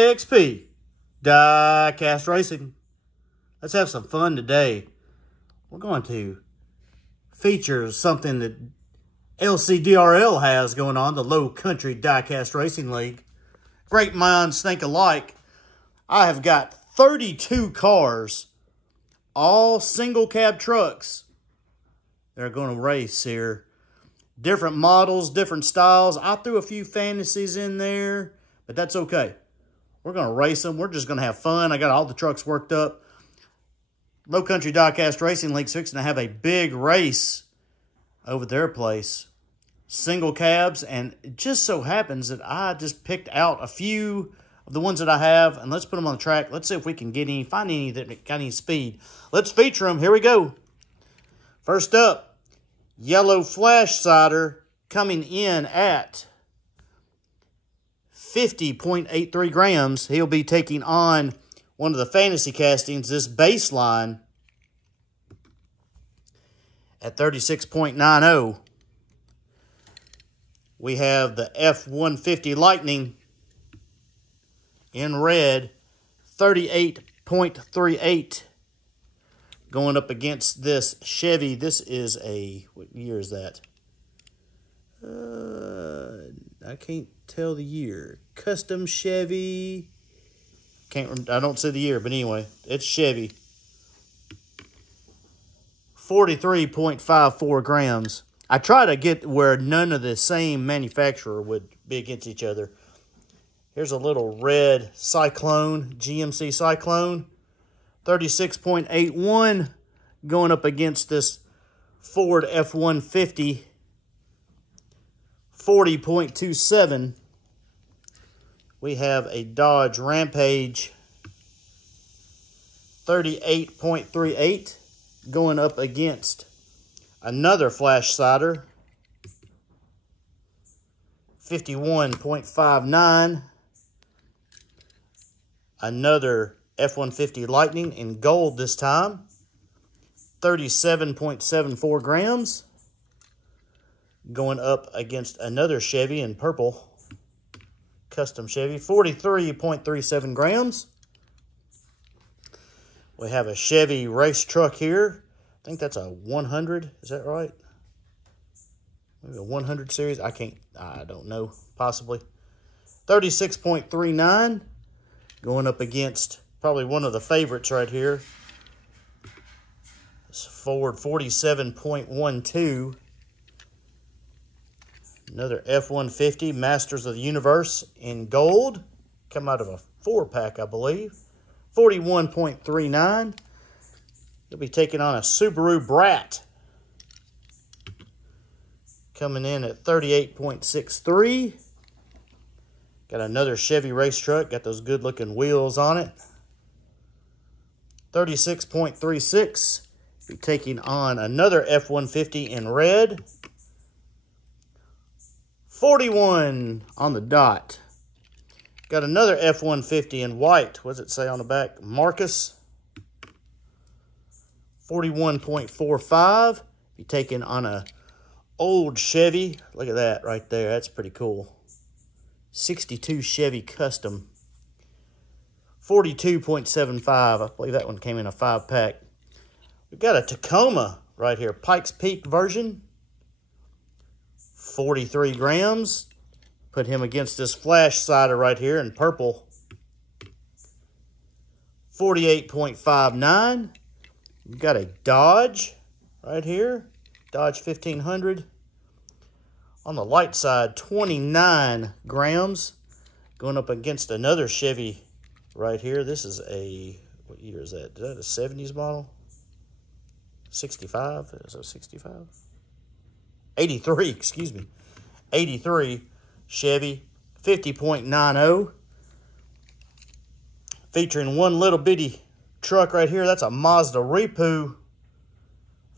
XP Die-Cast Racing. Let's have some fun today. We're going to feature something that LCDRL has going on, the Low Country Die-Cast Racing League. Great minds think alike. I have got 32 cars, all single cab trucks. They're going to race here. Different models, different styles. I threw a few fantasies in there, but that's okay. We're going to race them. We're just going to have fun. I got all the trucks worked up. Low Country Die-Cast Racing League's fixing to have a big race over their place. Single cabs, and it just so happens that I just picked out a few of the ones that I have, and let's put them on the track. Let's see if we can get any, find any that got any speed. Let's feature them. Here we go. First up, Yellow Flash Cider coming in at 50.83 grams. He'll be taking on one of the fantasy castings, this baseline, at 36.90. We have the F-150 Lightning in red, 38.38. Going up against this Chevy. This is a, what year is that? I can't tell the year. Custom Chevy. I don't see the year, but anyway, it's Chevy. 43.54 grams. I try to get where none of the same manufacturer would be against each other. Here's a little red Cyclone, GMC Cyclone. 36.81 going up against this Ford F-150. 40.27. We have a Dodge Rampage. 38.38 going up against another Flash Cider. 51.59. Another F-150 Lightning in gold this time. 37.74 grams. Going up against another Chevy in purple. Custom Chevy. 43.37 grams. We have a Chevy race truck here. I think that's a 100. Is that right? Maybe a 100 series. I don't know. Possibly. 36.39. Going up against probably one of the favorites right here. This Ford 47.12. Another F-150 Masters of the Universe in gold. Come out of a 4-pack, I believe. 41.39. You'll be taking on a Subaru Brat. Coming in at 38.63. Got another Chevy race truck. Got those good-looking wheels on it. 36.36. Be taking on another F-150 in red. 41 on the dot. Got another F-150 in white. What does it say on the back? Marcus. 41.45. Be taking on a old Chevy. Look at that right there. That's pretty cool. 62 Chevy Custom. 42.75. I believe that one came in a 5-pack. We've got a Tacoma right here. Pikes Peak version. 43 grams. Put him against this Flash Cider right here in purple. 48.59. We've got a Dodge right here. Dodge 1500. On the light side, 29 grams. Going up against another Chevy right here. This is a, what year is that? Is that a 70s model? 65? Is that 65? 83, excuse me. 83 Chevy, 50.90. Featuring one little bitty truck right here. That's a Mazda Repu,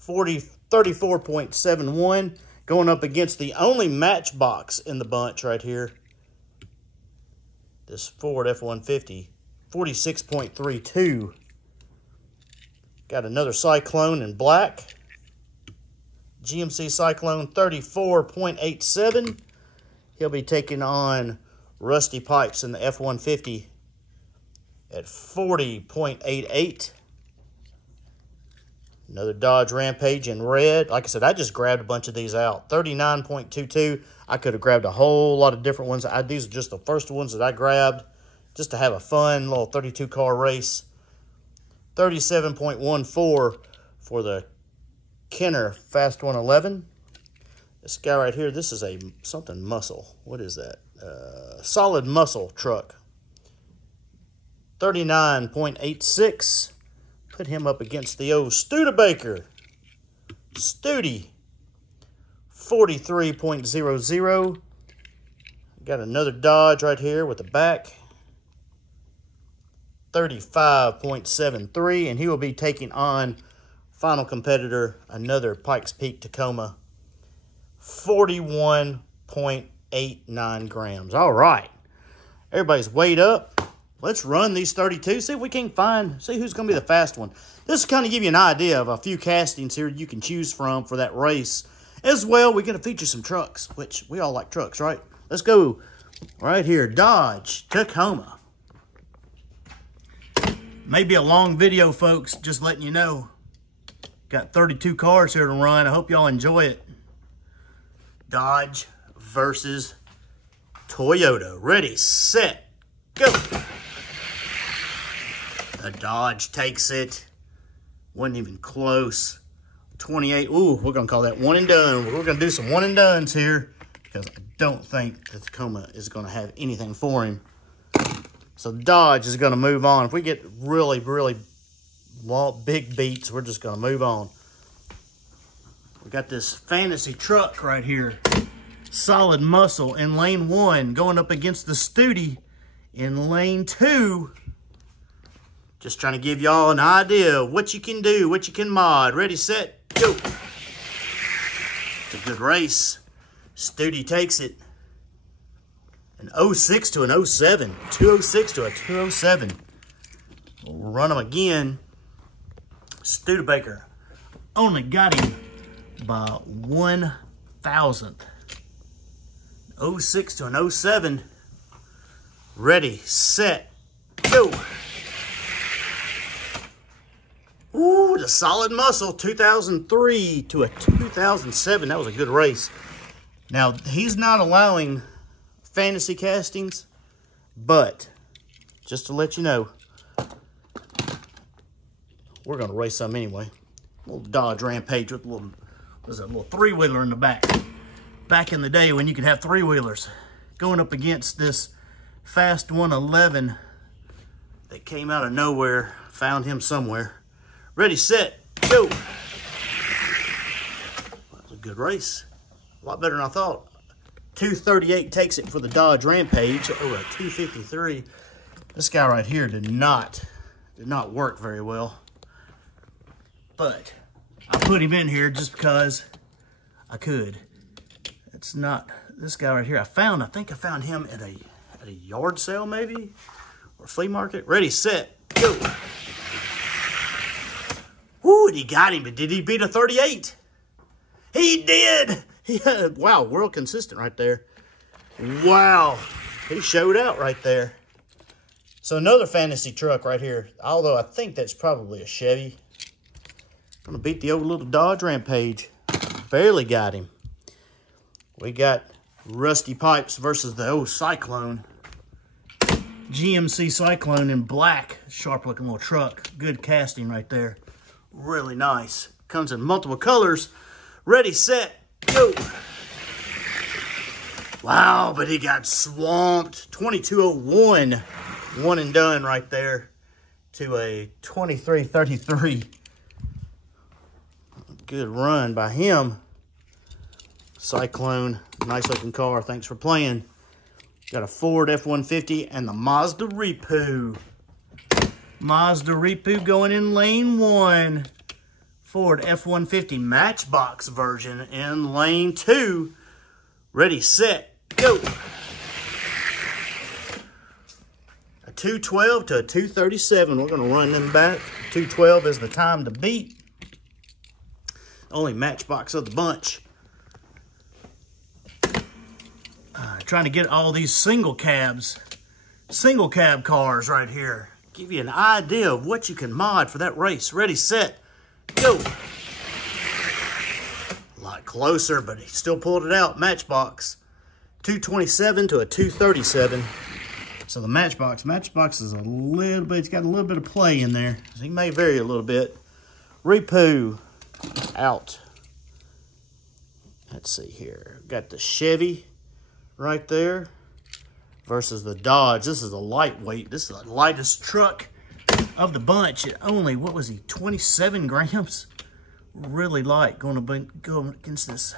34.71. Going up against the only Matchbox in the bunch right here. This Ford F-150, 46.32. Got another Cyclone in black. GMC Cyclone, 34.87. He'll be taking on Rusty Pipes in the F-150 at 40.88. Another Dodge Rampage in red. Like I said, I just grabbed a bunch of these out. 39.22. I could have grabbed a whole lot of different ones. These are just the first ones that I grabbed just to have a fun little 32-car race. 37.14 for the Kenner Fast 111. This guy right here, this is a something muscle. What is that? Solid muscle truck. 39.86. Put him up against the old Studebaker. Studi. 43.00. Got another Dodge right here with the back. 35.73. And he will be taking on final competitor, another Pikes Peak Tacoma. 41.89 grams. All right. Everybody's weighed up. Let's run these 32, see if we can see who's going to be the fast one. This will kind of give you an idea of a few castings here you can choose from for that race. As well, we're going to feature some trucks, which we all like trucks, right? Let's go right here, Dodge Tacoma. Maybe a long video, folks, just letting you know. Got 32 cars here to run. I hope y'all enjoy it. Dodge versus Toyota. Ready, set, go. The Dodge takes it. Wasn't even close. 28. Ooh, we're going to call that one and done. We're going to do some one and dones here because I don't think the Tacoma is going to have anything for him. So Dodge is going to move on. If we get really, really big beats, we're just going to move on. We got this fantasy truck right here. Solid muscle in lane 1 going up against the Studi in lane 2. Just trying to give y'all an idea of what you can do, what you can mod. Ready, set, go. It's a good race. Studi takes it. An 06 to an 07. 206 to a 207. We'll run them again. Studebaker only got him by 1,000th. 06 to an 07. Ready, set, go. Ooh, the solid muscle, 2003 to a 2007. That was a good race. Now, he's not allowing fantasy castings, but just to let you know, we're going to race some anyway. A little Dodge Rampage with a little, what is it, a little three-wheeler in the back. Back in the day when you could have three-wheelers. Going up against this Fast 111 that came out of nowhere. Found him somewhere. Ready, set, go. That was a good race. A lot better than I thought. 238 takes it for the Dodge Rampage over a 253. This guy right here did not work very well. But I put him in here just because I could. It's not this guy right here. I think I found him at a yard sale maybe, or flea market. Ready, set, go. Woo, and he got him, but did he beat a 38? He did. Wow, world consistent right there. Wow, he showed out right there. So another fantasy truck right here, although I think that's probably a Chevy. Gonna beat the old little Dodge Rampage. Barely got him. We got Rusty Pipes versus the old Cyclone. GMC Cyclone in black. Sharp looking little truck. Good casting right there. Really nice. Comes in multiple colors. Ready, set, go. Wow, but he got swamped. 2201. One and done right there to a 2333. Good run by him. Cyclone, nice looking car. Thanks for playing. Got a Ford F-150 and the Mazda Repo. Mazda Repo going in lane 1. Ford F-150 Matchbox version in lane 2. Ready, set, go. A 212 to a 237. We're going to run them back. 212 is the time to beat. Only Matchbox of the bunch. Trying to get all these single cab cars right here. give you an idea of what you can mod for that race. Ready, set, go. A lot closer, but he still pulled it out. Matchbox, 227 to a 237. So the Matchbox is a little bit, it's got a little bit of play in there. So he may vary a little bit. Repo, out. Let's see here. Got the Chevy right there versus the Dodge. This is a lightweight. This is the lightest truck of the bunch. It only, what was he, 27 grams? Really light. Going against this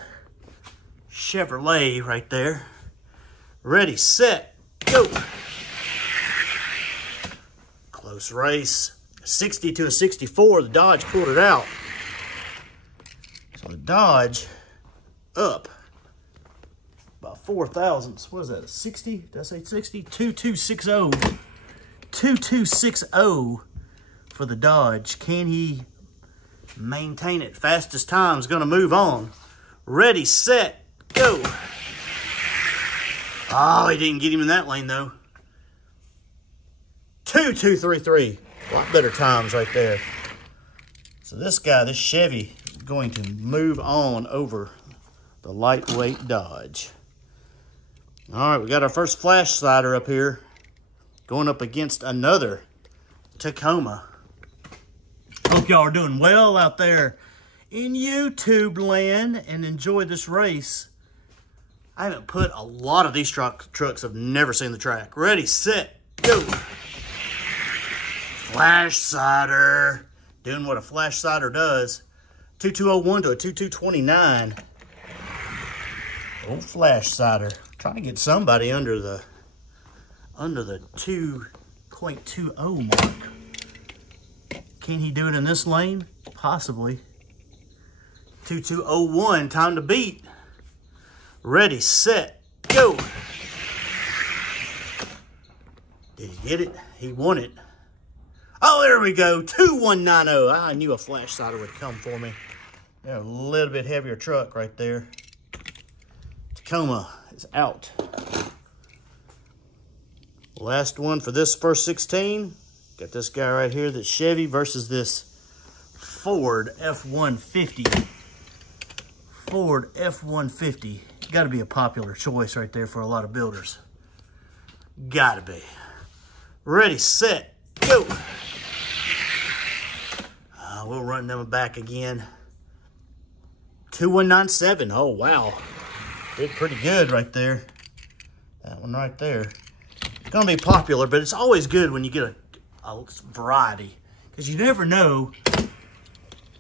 Chevrolet right there. Ready, set, go. Close race. 60 to a 64. The Dodge pulled it out. So the Dodge up about 4 thousandths. What is that, 60? Did I say 60? 2260. 2260 for the Dodge. Can he maintain it? Fastest time's gonna move on. Ready, set, go. Oh, he didn't get him in that lane though. 2233. A lot better times right there. So this guy, this Chevy, is going to move on over the lightweight Dodge. All right, we got our first flash slider up here, going up against another Tacoma. Hope y'all are doing well out there in YouTube land and enjoy this race. I haven't put a lot of these trucks I've never seen the track. Ready, set, go. Flash cider. Doing what a flash cider does. 2201 to a 2229. Old flash cider. Trying to get somebody under the 2.20 mark. Can he do it in this lane? Possibly. 2201, time to beat. Ready, set, go. Did he get it? He won it. Oh, there we go, 2190. I knew a flash cider would come for me. Yeah, a little bit heavier truck right there. Tacoma is out. Last one for this first 16. Got this guy right here, that's Chevy versus this Ford F-150. Ford F-150. Got to be a popular choice right there for a lot of builders. Got to be. Ready, set, go. We'll run them back again. 2197. Oh, wow. Did pretty good right there. That one right there. It's going to be popular, but it's always good when you get a variety. Because you never know.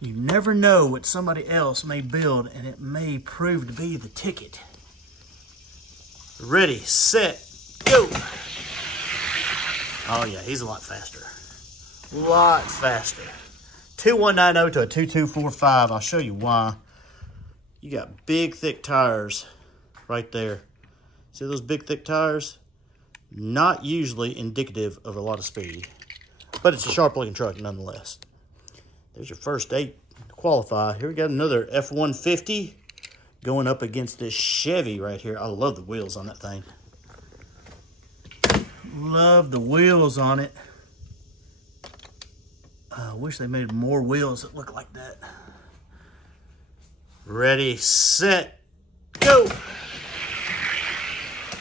You never know what somebody else may build, and it may prove to be the ticket. Ready, set, go. Oh, yeah, he's a lot faster. Lot faster. 2190 to a 2245. I'll show you why. You got big, thick tires right there. See those big, thick tires? Not usually indicative of a lot of speed, but it's a sharp-looking truck nonetheless. There's your first 8 to qualify. Here we got another F-150 going up against this Chevy right here. I love the wheels on that thing. Love the wheels on it. I wish they made more wheels that look like that. Ready, set, go.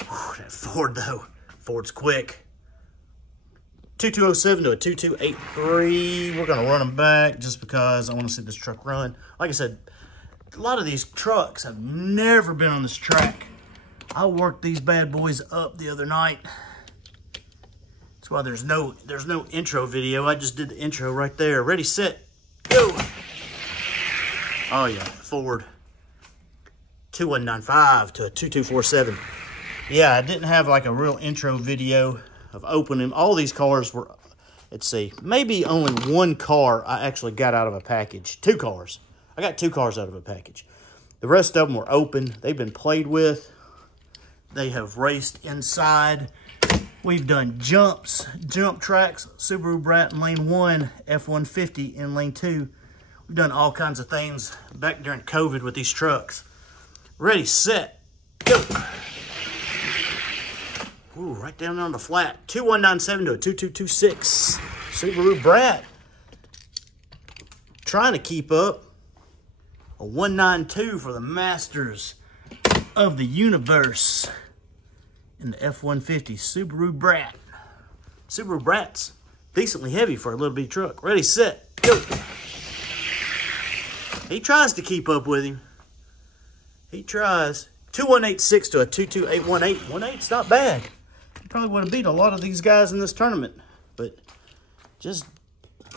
Whew, that Ford though. Ford's quick. 2207 to a 2283. We're going to run them back just because I want to see this truck run. Like I said, a lot of these trucks have never been on this track. I worked these bad boys up the other night. That's why there's no intro video. I just did the intro right there. Ready, set, go. Oh yeah, Ford. 2195 to a 2247. Yeah, I didn't have like a real intro video of opening. All these cars were, let's see, maybe only one car I actually got out of a package. 2 cars. I got 2 cars out of a package. The rest of them were open. They've been played with. They have raced inside. We've done jump tracks, Subaru Brat in lane 1, F-150 in lane 2. We've done all kinds of things back during COVID with these trucks. Ready, set, go. Ooh, right down on the flat. 2197 to a 2226. Subaru Brat. Trying to keep up. A 192 for the Masters of the Universe in the F-150 Subaru Brat. Subaru Brat's decently heavy for a little bitty truck. Ready, set, go. He tries to keep up with him. He tries. 2186 to a 22818. 18's not bad. He probably would have beat a lot of these guys in this tournament, but just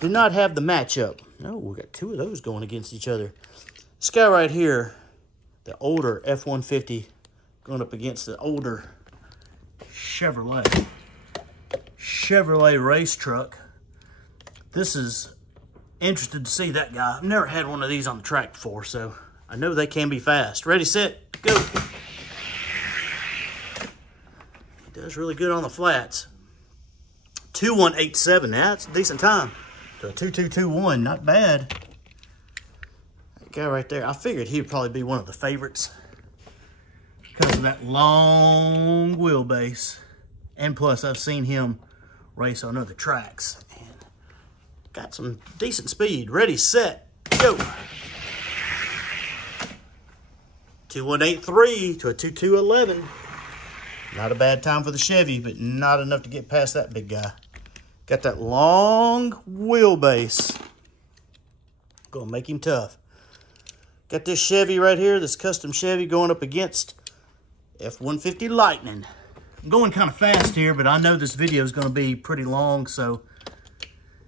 did not have the matchup. No, we got two of those going against each other. This guy right here, the older F-150, going up against the older Chevrolet race truck. This is interested to see that guy. I've never had one of these on the track before, so I know they can be fast. Ready, set, go. He does really good on the flats. 2187, that's a decent time. To a 2221, not bad. That guy right there, I figured he'd probably be one of the favorites because of that long wheelbase. And plus, I've seen him race on other tracks. And got some decent speed. Ready, set, go. 2183 to a 2211. Not a bad time for the Chevy, but not enough to get past that big guy. Got that long wheelbase. Gonna make him tough. Got this Chevy right here, this custom Chevy going up against F-150 Lightning. I'm going kind of fast here, but I know this video is going to be pretty long, so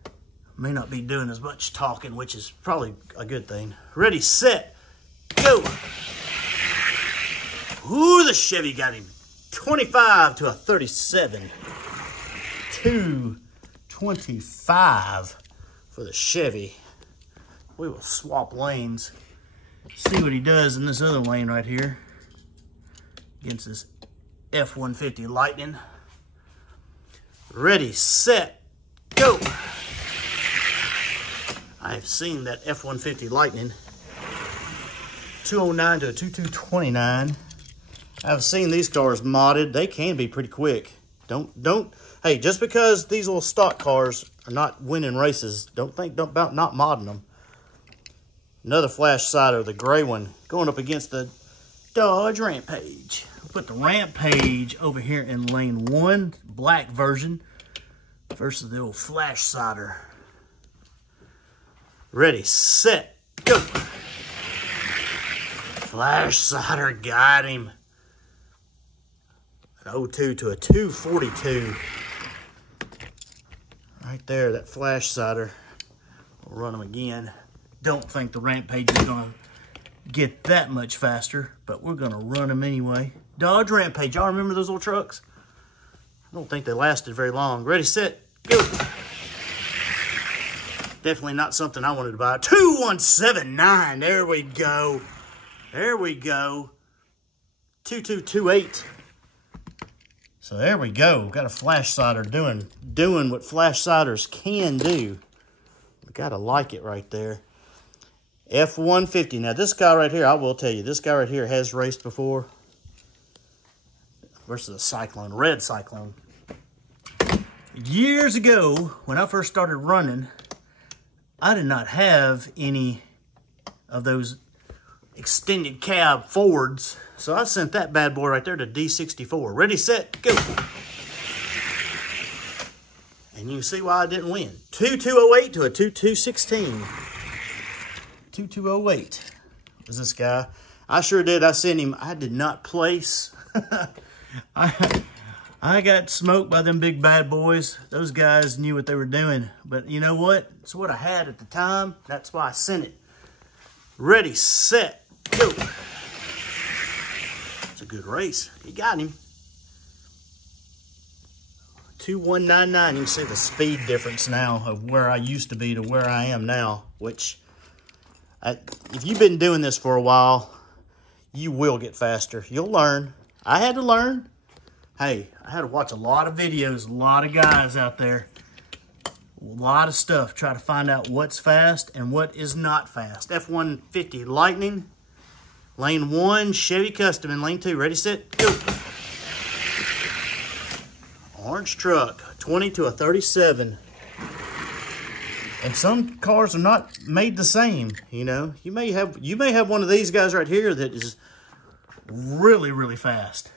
I may not be doing as much talking, which is probably a good thing. Ready, set, go. Ooh, the Chevy got him. 25 to a 37. 225 for the Chevy. We will swap lanes. See what he does in this other lane right here against this F-150 Lightning. Ready, set, go. I've seen that F-150 Lightning. 209 to a 2229. I've seen these cars modded. They can be pretty quick. Hey, just because these little stock cars are not winning races, don't think about not modding them. Another flash sider, the gray one, going up against the Dodge Rampage. I'll put the Rampage over here in lane 1, black version, versus the old flash sider. Ready, set, go. Flash sider got him. An 02 to a 242. Right there, that flash sider. We'll run them again. Don't think the Rampage is going to get that much faster, but we're going to run them anyway. Dodge Rampage. Y'all remember those little trucks? I don't think they lasted very long. Ready, set, go. Definitely not something I wanted to buy. 2179. There we go. There we go. 2228. So there we go. Got a flash sider doing what flash siders can do. We gotta like it right there. F-150. Now this guy right here, I will tell you, this guy right here has raced before. Versus a Cyclone, red Cyclone. Years ago, when I first started running, I did not have any of those extended cab Fords. So I sent that bad boy right there to D64. Ready, set, go. And you can see why I didn't win. 2208 to a 2216. 2208 was this guy. I sure did. I sent him. I did not place. I got smoked by them big bad boys. Those guys knew what they were doing. But you know what? It's what I had at the time. That's why I sent it. Ready, set, go. It's a good race. He got him. 2199. You can see the speed difference now of where I used to be to where I am now, which if you've been doing this for a while, you will get faster. You'll learn. I had to learn. Hey, I had to watch a lot of videos, a lot of guys out there, a lot of stuff, try to find out what's fast and what is not fast. F-150 Lightning, lane 1, Chevy Custom in lane 2. Ready, set, go. Orange truck, 20 to a 37. And some cars are not made the same, you know. You may have one of these guys right here that is really, really fast.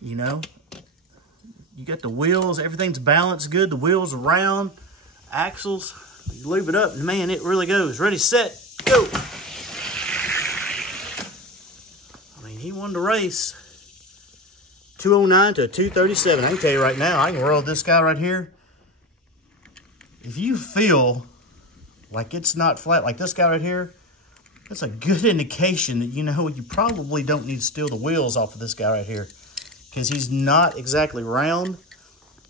You know, you got the wheels, everything's balanced good. The wheels are round, axles. You lube it up, and man, it really goes. Ready, set, go. I mean, he won the race. 209 to a 237. I can tell you right now, I can roll this guy right here. If you feel like it's not flat, like this guy right here, that's a good indication that, you know, you probably don't need to steal the wheels off of this guy right here, because he's not exactly round.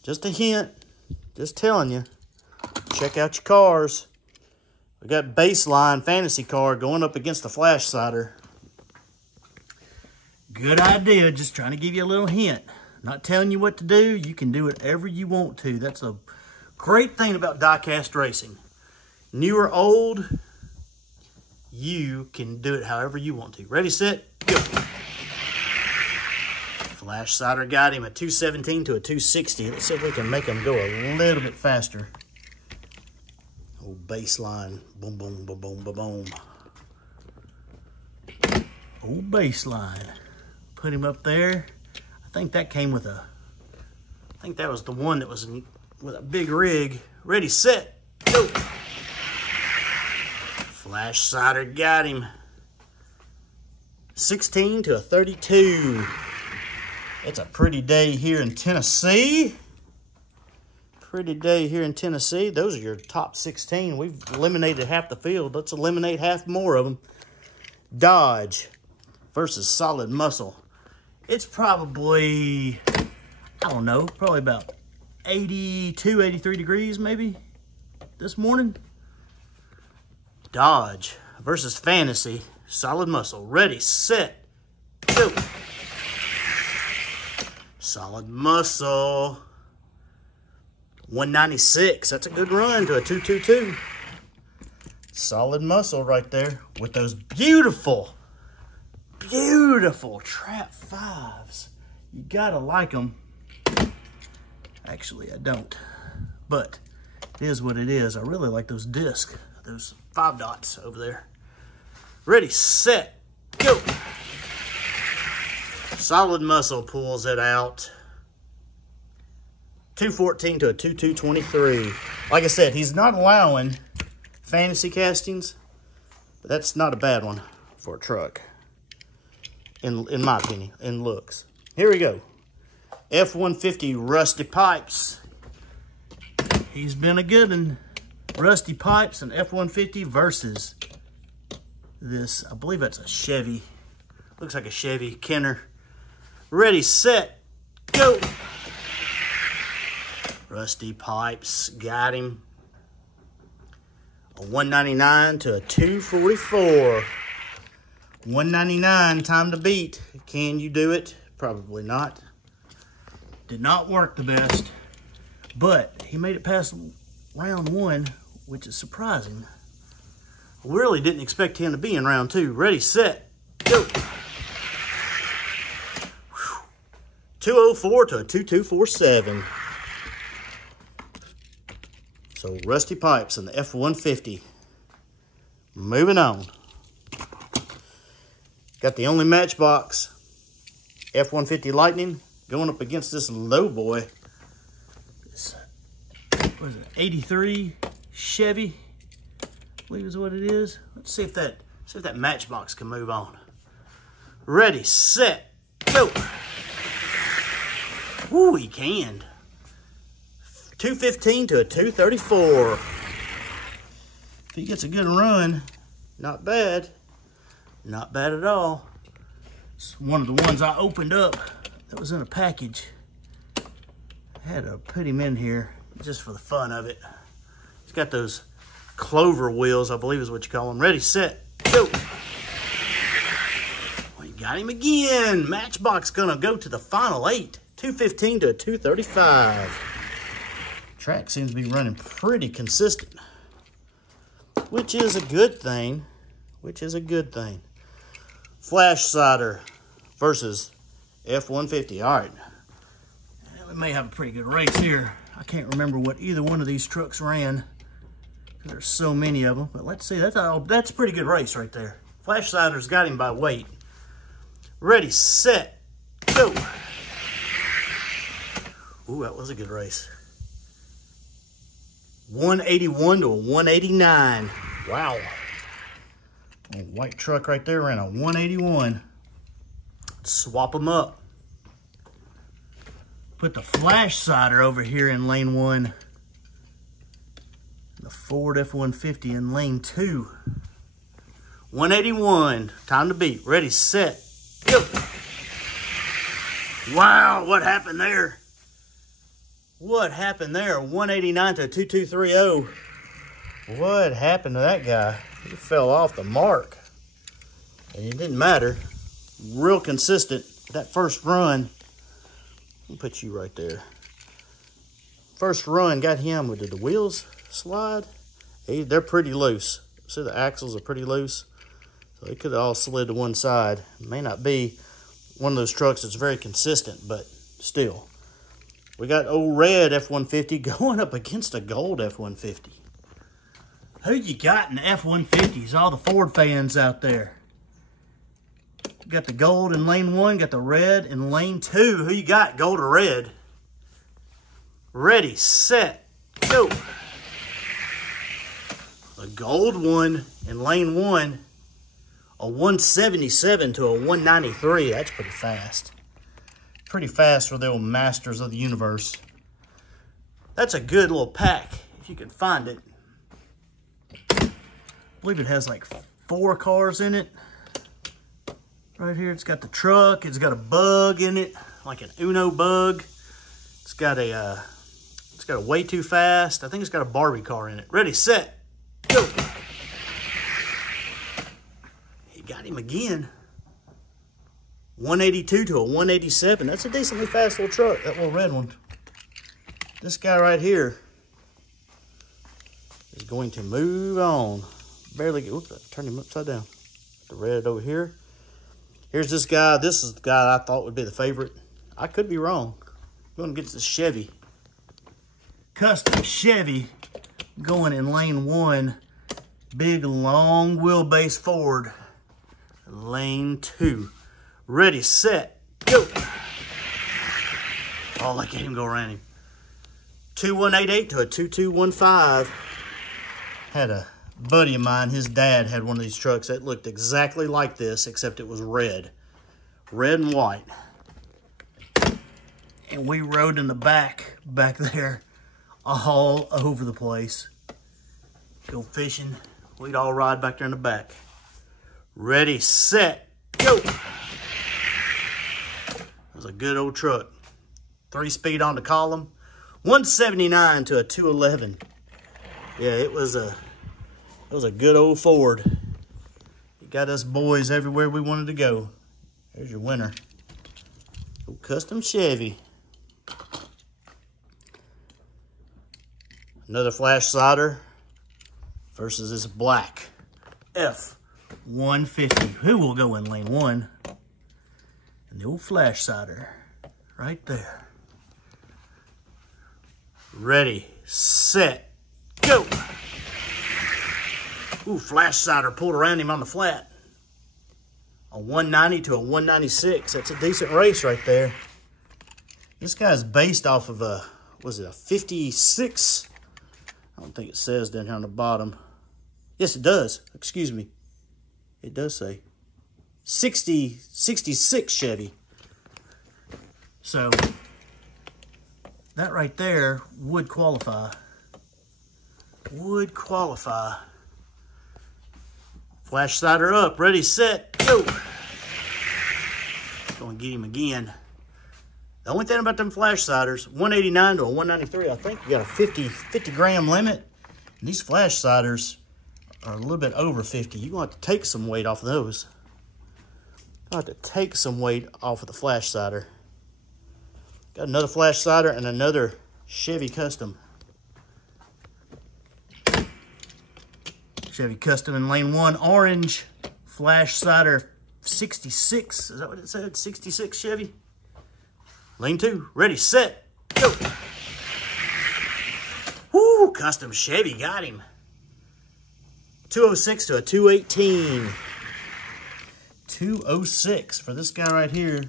Just a hint, just telling you. Check out your cars. We got Baseline Fantasy car going up against the Flash Sider. Good idea, just trying to give you a little hint. Not telling you what to do, you can do whatever you want to. That's a great thing about diecast racing. New or old, you can do it however you want to. Ready, set, go. Flash Sider got him a 217 to a 260. Let's see if we can make him go a little bit faster. Old Baseline, boom, boom, boom, boom, boom, boom. Old Baseline. Put him up there. I think that came with a, I think that was the one that was with a big rig. Ready, set, go. Flash Sider got him. 16 to a 32. It's a pretty day here in Tennessee. Pretty day here in Tennessee. Those are your top 16. We've eliminated half the field. Let's eliminate half more of them. Dodge versus Solid Muscle. It's probably, I don't know, probably about 82, 83 degrees maybe this morning. Dodge versus Fantasy. Solid Muscle. Ready, set, go. Solid Muscle. 196. That's a good run to a 222. Solid Muscle right there with those beautiful, beautiful Trap 5s. You gotta like them. Actually, I don't. But it is what it is. I really like those discs. Those 5 dots over there. Ready, set, go. Solid Muscle pulls it out. 214 to a 2223. Like I said, he's not allowing fantasy castings, but that's not a bad one for a truck, in my opinion, in looks. Here we go. F-150 Rusty Pipes. He's been a good one. Rusty Pipes and F-150 versus this, I believe that's a Chevy. Looks like a Chevy Kenner. Ready, set, go. Rusty Pipes got him. A 199 to a 244. 199, time to beat. Can you do it? Probably not. Did not work the best, but he made it past round 1, which is surprising. I really didn't expect him to be in round 2. Ready, set, go. 204 to a 2247. So Rusty Pipes and the F-150. Moving on. Got the only matchbox F-150 Lightning going up against this low boy. This, what is it, 83 Chevy, I believe is what it is. Let's see if that matchbox can move on. Ready, set, go. Woo, he can. 215 to a 234. If he gets a good run, not bad. Not bad at all. It's one of the ones I opened up that was in a package. I had to put him in here just for the fun of it. He's got those clover wheels, I believe is what you call them. Ready, set, go. We got him again. Matchbox gonna go to the final 8. 215 to a 235. Track seems to be running pretty consistent, which is a good thing. Which is a good thing. Flash Sider versus F-150. All right. Let may have a pretty good race here. I can't remember what either one of these trucks ran. There's so many of them, but let's see. That's a pretty good race right there. Flash Sider's got him by weight. Ready, set, go. Ooh, that was a good race. 181 to a 189. Wow. A white truck right there ran a 181. Swap them up. Put the Flash Sider over here in lane 1. The Ford F-150 in lane 2. 181. Time to beat. Ready, set, go. Wow, what happened there? What happened there? 189 to a 2230. What happened to that guy? He fell off the mark. And it didn't matter. Real consistent. That first run, I'll put you right there. First run got him. Did the wheels slide? They're pretty loose. See, the axles are pretty loose. So they could have all slid to one side. It may not be one of those trucks that's very consistent, but still. We got old red F-150 going up against a gold F-150. Who you got in the F-150s? All the Ford fans out there. Got the gold in lane 1, got the red in lane 2. Who you got, gold or red? Ready, set, go. The gold one in lane 1, a 177 to a 193. That's pretty fast. Pretty fast for the old masters of the universe. That's a good little pack, if you can find it. I believe it has like 4 cars in it. Right here, it's got the truck. It's got a bug in it, like an Uno bug. It's got a way too fast. I think it's got a Barbie car in it. Ready, set, go. He got him again. 182 to a 187. That's a decently fast little truck, that little red one. This guy right here is going to move on. Barely get, whoops, I turned him upside down. The red over here. Here's this guy. This is the guy I thought would be the favorite. I could be wrong. Going to get this Chevy. Custom Chevy going in lane 1. Big, long wheelbase Ford. Lane 2. Ready, set, go. Oh, look at him go around him. 2188 to a 2215. Had a buddy of mine, his dad had one of these trucks that looked exactly like this, except it was red. Red and white. And we rode in the back there, all over the place. Go fishing. We'd all ride back there in the back. Ready, set, go. It was a good old truck. 3-speed on the column. 179 to a 211. Yeah, it was a good old Ford. It got us boys everywhere we wanted to go. There's your winner. Old custom Chevy. Another Flash Sider versus this black F-150. Who will go in lane 1? And the old Flash Sider right there. Ready, set, go. Ooh, Flash Sider pulled around him on the flat. A 190 to a 196. That's a decent race right there. This guy's based off of a, was it a 56? I don't think it says down here on the bottom. Yes, it does. Excuse me. It does say 66 Chevy. So that right there would qualify. Would qualify. Flash Sider up, ready, set, go. Going to get him again. The only thing about them Flash Siders, 189 to a 193, I think you got a 50 gram limit. And these Flash Siders are a little bit over 50. You're going to have to take some weight off of those. You're going to have to take some weight off of the Flash Sider. Got another Flash Sider and another Chevy Custom. Chevy Custom in lane 1, orange. Flash Sider 66. Is that what it said? 66 Chevy. Lane 2, ready, set, Go. Woo, custom Chevy got him. 206 to a 218. 206 for this guy right here.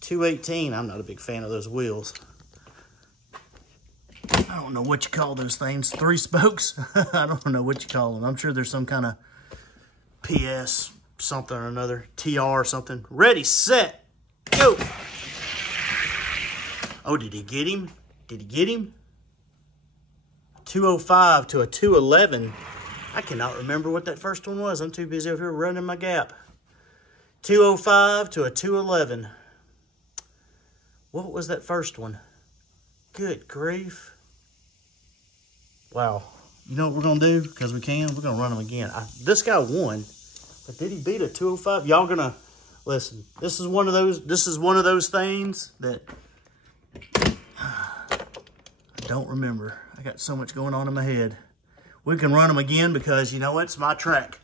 218. I'm not a big fan of those wheels. I don't know what you call those things. 3 spokes? I don't know what you call them. I'm sure there's some kind of PS something or another. TR or something. Ready, set, go. Oh, did he get him? Did he get him? 205 to a 211. I cannot remember what that first one was. I'm too busy over here running my gap. 205 to a 211. What was that first one? Good grief. Wow. You know what we're going to do? Because we can. We're going to run them again. This guy won. But did he beat a 205? Y'all going to... Listen, this is one of those things that... I don't remember. I got so much going on in my head. We can run them again because, you know what? It's my track.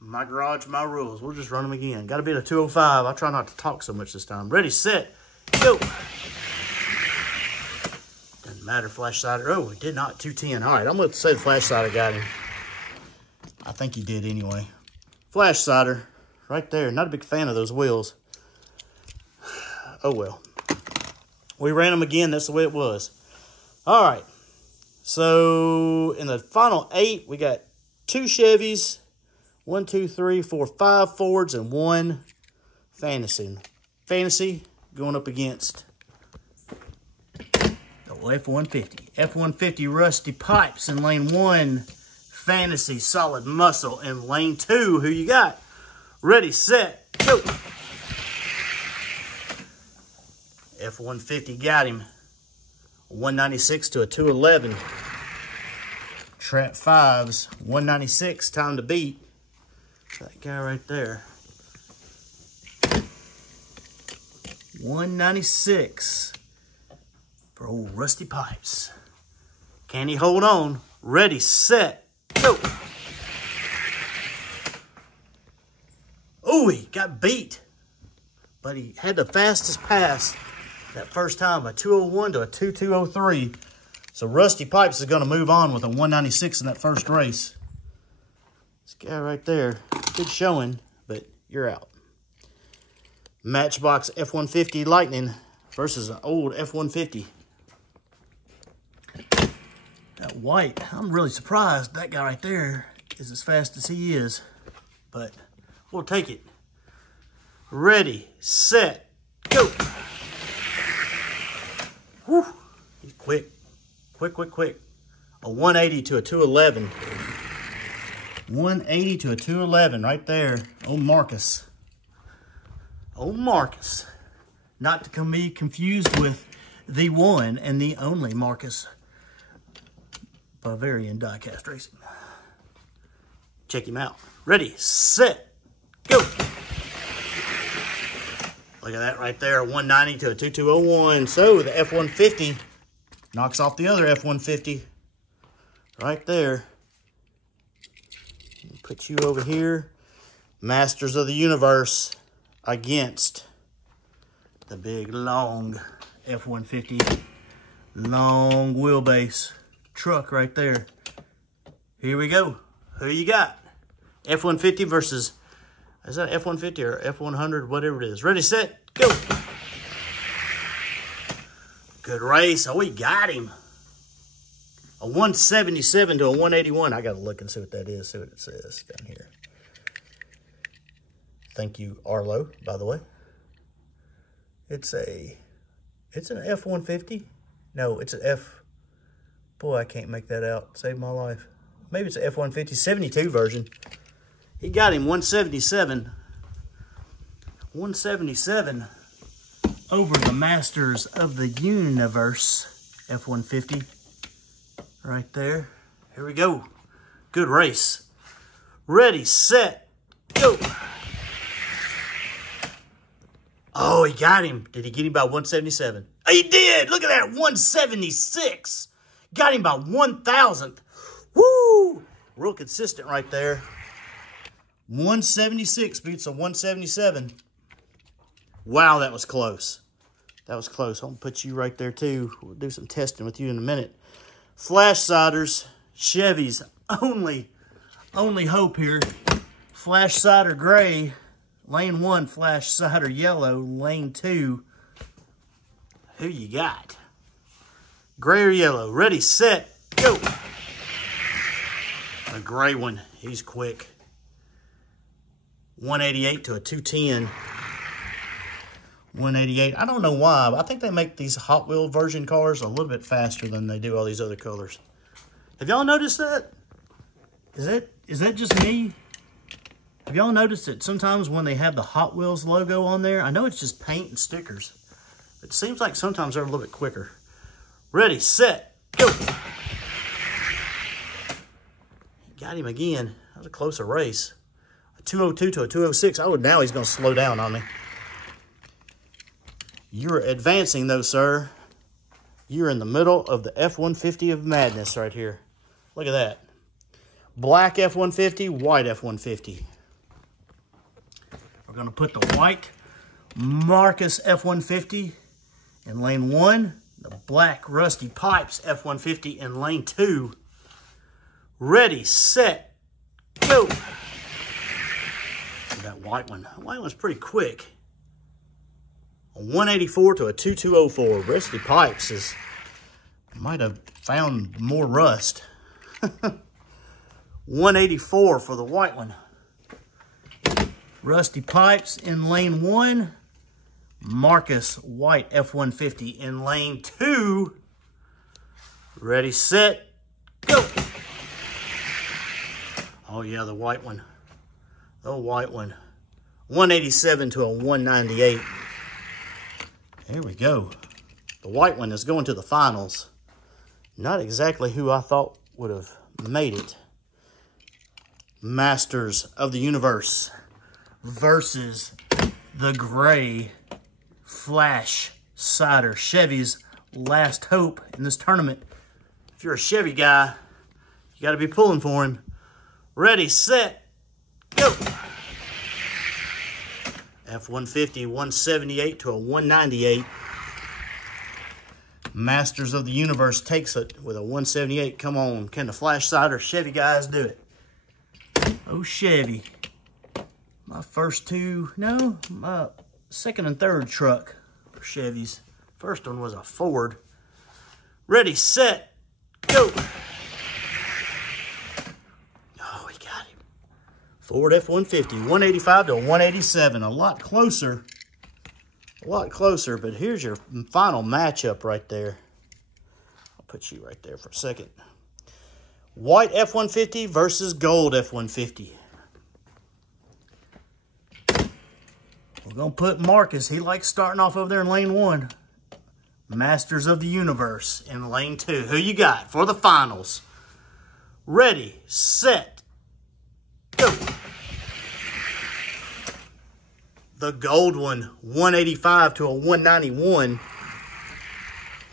My garage, my rules. We'll just run them again. Got to be at a 205. I'll try not to talk so much this time. Ready, set, go. Doesn't matter, flash sider. Oh, it did not. 210. All right, I'm going to say the flash sider got him. I think he did anyway. Flash sider right there. Not a big fan of those wheels. Oh, well. We ran them again. That's the way it was. All right. So, in the final 8, we got 2 Chevys, 1, 2, 3, 4, 5 Fords, and 1 Fantasy. Fantasy going up against the F-150. F-150 Rusty Pipes in lane 1. Fantasy Solid Muscle in lane 2. Who you got? Ready, set, go. F-150 got him. 196 to a 211. Trap 5s, 196, time to beat. That guy right there. 196 for old Rusty Pipes. Can he hold on? Ready, set, go. Oh, he got beat. But he had the fastest pass that first time, a 201 to a 2203. So Rusty Pipes is going to move on with a 196 in that first race. This guy right there, good showing, but you're out. Matchbox F-150 Lightning versus an old F-150. That white, I'm really surprised that guy right there is as fast as he is, but we'll take it. Ready, set, go. Whew. He's quick. Quick. A 180 to a 211. 180 to a 211 right there. Old Marcus. Old Marcus. Not to be confused with the one and the only Marcus Bavarian Diecast Racing. Check him out. Ready, set, go. Look at that right there, 190 to a 2201. So the F-150 knocks off the other F-150 right there. Put you over here. Masters of the Universe against the big, long F-150. Long wheelbase truck right there. Here we go. Who you got? F-150 versus... Is that F-150 or F-100? Whatever it is. Ready, set, go. Good race. Oh, he got him. A 177 to a 181. I got to look and see what that is. See what it says down here. Thank you, Arlo, by the way. It's an F-150. No, it's an F. Boy, I can't make that out. Save my life. Maybe it's an F-150 72 version. He got him 177. 177 over the Masters of the Universe F-150. Right there. Here we go. Good race. Ready, set, go. Oh, he got him. Did he get him by 177? He did. Look at that. 176. Got him by 1,000th. Woo! Real consistent right there. 176 beats a 177. Wow, that was close. That was close. I'm going to put you right there too. We'll do some testing with you in a minute. Flash siders, Chevy's only hope here. Flash cider gray, lane 1, flash cider yellow, lane 2. Who you got? Gray or yellow? Ready, set, go. A gray one, he's quick. 188 to a 210. 188. I don't know why, but I think they make these Hot Wheel version cars a little bit faster than they do all these other colors. Have y'all noticed that? Is that just me? Have y'all noticed that sometimes when they have the Hot Wheels logo on there, I know it's just paint and stickers, but it seems like sometimes they're a little bit quicker. Ready, set, go. Got him again. That was a closer race. A 202 to a 206. Now he's going to slow down on me. You're advancing though, sir. You're in the middle of the F-150 of madness right here. Look at that. Black F-150, white F-150. We're going to put the white Marcus F-150 in lane 1. The black Rusty Pipes F-150 in lane 2. Ready, set, go. That white one. That white one's pretty quick. A 184 to a 2204. Rusty Pipes might have found more rust. 184 for the white one. Rusty Pipes in lane 1. Marcus white F-150 in lane 2. Ready, set, go. Oh yeah, the white one. The white one. 187 to a 198. Here we go. The white one is going to the finals. Not exactly who I thought would have made it. Masters of the Universe versus the gray Flash Cider. Chevy's last hope in this tournament. If you're a Chevy guy, you got to be pulling for him. Ready, set, go. F-150, 178 to a 198. Masters of the Universe takes it with a 178. Come on, can the Flash Cider Chevy guys do it? Oh, Chevy. My second and third truck for Chevys. First one was a Ford. Ready, set, go. Ford F-150, 185 to 187. A lot closer, but here's your final matchup right there. I'll put you right there for a second. White F-150 versus gold F-150. We're going to put Marcus. He likes starting off over there in lane 1. Masters of the Universe in lane 2. Who you got for the finals? Ready, set, go. The gold one, 185 to a 191.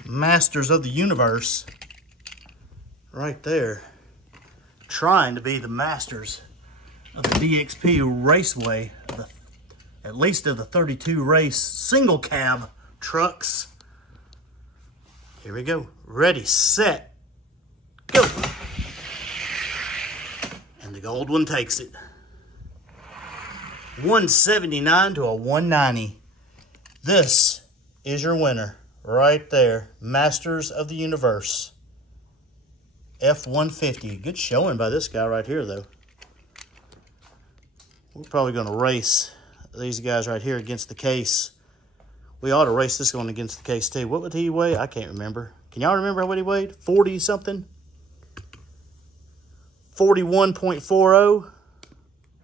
Masters of the Universe. Right there. Trying to be the masters of the DXP Raceway. At least of the 32 race single cab trucks. Here we go. Ready, set, go. And the gold one takes it. 179 to a 190. This is your winner right there. Masters of the Universe. F-150. Good showing by this guy right here, though. We're probably going to race these guys right here against the case. We ought to race this one against the case, too. What would he weigh? I can't remember. Can y'all remember what he weighed? 40-something? 41.40.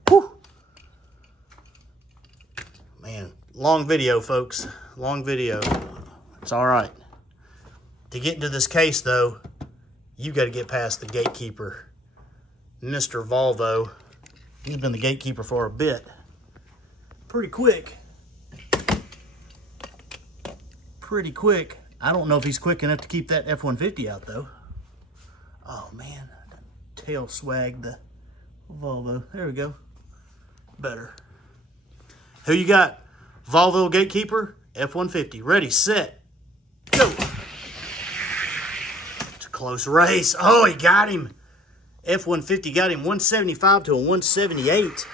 Whew. Man, long video, folks. Long video. It's all right. To get into this case, though, you got to get past the gatekeeper, Mr. Volvo. He's been the gatekeeper for a bit. Pretty quick. Pretty quick. I don't know if he's quick enough to keep that F-150 out, though. Oh, man. Tail swag the Volvo. There we go. Better. Who you got? Volvo gatekeeper? F-150. Ready, set, go. It's a close race. Oh, he got him. F-150 got him 175 to a 178. It's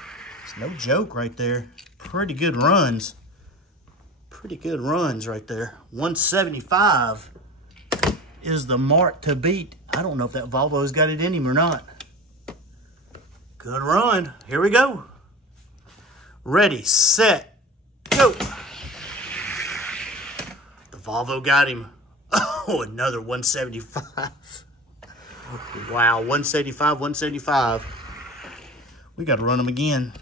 no joke right there. Pretty good runs. Pretty good runs right there. 175 is the mark to beat. I don't know if that Volvo's got it in him or not. Good run. Here we go. Ready, set, go. The Volvo got him. Oh, another 175. Wow, 175, 175. We got to run them again.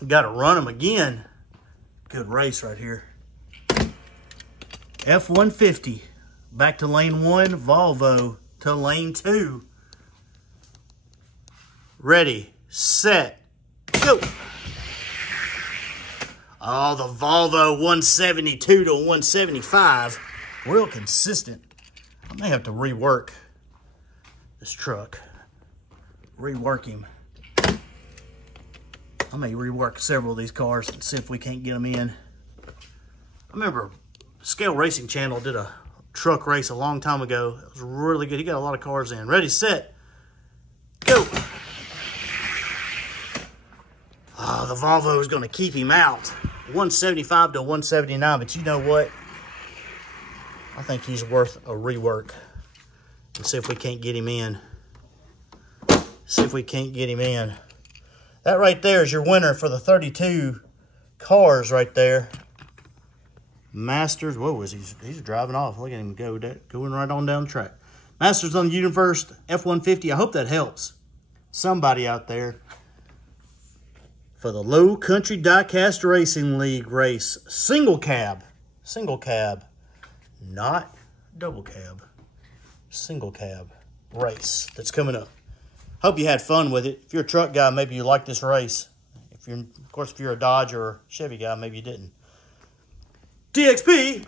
We got to run them again. Good race right here. F-150. Back to lane 1. Volvo to lane 2. Ready, set, go. Oh, the Volvo 172 to 175. Real consistent. I may have to rework this truck. Rework him. I may rework several of these cars and see if we can't get them in. I remember Scale Racing Channel did a truck race a long time ago. It was really good. He got a lot of cars in. Ready, set, go. Oh, the Volvo is going to keep him out. 175 to 179, but you know what? I think he's worth a rework. Let's see if we can't get him in. See if we can't get him in. That right there is your winner for the 32 cars right there. Masters, whoa, he's driving off. Look at him go, going right on down the track. Masters on the Universe F-150. I hope that helps somebody out there. For the Low Country Diecast Racing League race. Single cab. Single cab. Not double cab. Single cab race that's coming up. Hope you had fun with it. If you're a truck guy, maybe you like this race. Of course, if you're a Dodge or Chevy guy, maybe you didn't. DXP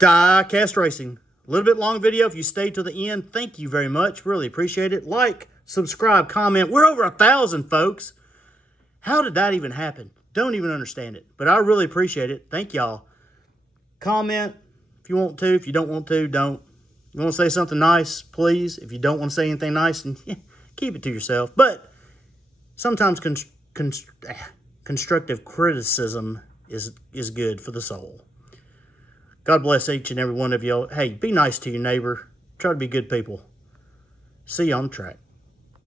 Diecast Racing. A little bit long video. If you stayed to the end, thank you very much. Really appreciate it. Like, subscribe, comment. We're over 1,000, folks. How did that even happen? Don't even understand it. But I really appreciate it. Thank y'all. Comment if you want to. If you don't want to, don't. You want to say something nice, please. If you don't want to say anything nice, then keep it to yourself. But sometimes constructive criticism is good for the soul. God bless each and every one of y'all. Hey, be nice to your neighbor. Try to be good people. See you on the track.